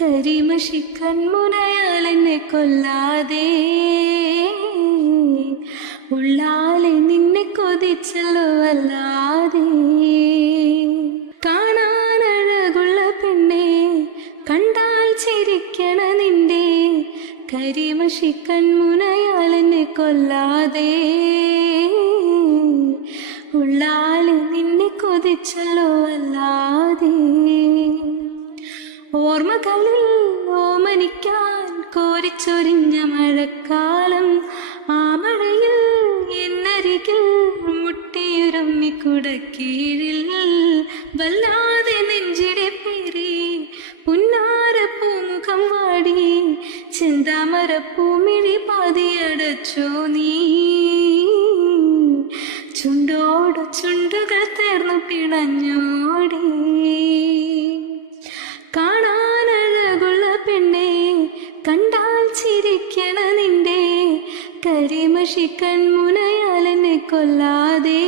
കരിമഷി കൺമുനയാൽ എന്നെ കൊല്ലാതെ ഉള്ളാലെ നിന്നെ കൊതിച്ചല്ലോ അല്ലാതെ. കാണാനഴകുള്ള പെണ്ണെ കണ്ടാൽ ചിരിക്കണ നിന്റെ കരിമഷി കൺമുനയാൽ എന്നെ കൊല്ലാതെ ഉള്ളാലെ നിന്നെ കൊതിച്ചല്ലോ അല്ലാതെ. ഓർമ്മകളിൽ ഓമനിക്കാൻ കോരിച്ചൊരിഞ്ഞ മഴക്കാലം, ആ മഴയിൽ എന്നരികിൽ മുട്ടിയുരമ്മി കുടക്കീഴിൽ വല്ലാതെ നെഞ്ചിടെ പേരി പുന്നാര പൂമുഖം വാടി ചെന്താമര പൂമിഴി പാതിയടച്ചോ നീ. ചുണ്ടോടു ചുണ്ടുകൾ തേർന്നു പിണഞ്ഞോടി. കാണാനഴകുള്ള പെണ്ണെ കണ്ടാൽ ചിരിക്കണ നിന്റെ കരിമഷി കൺമുനയാൽ എന്നെ കൊല്ലാതെ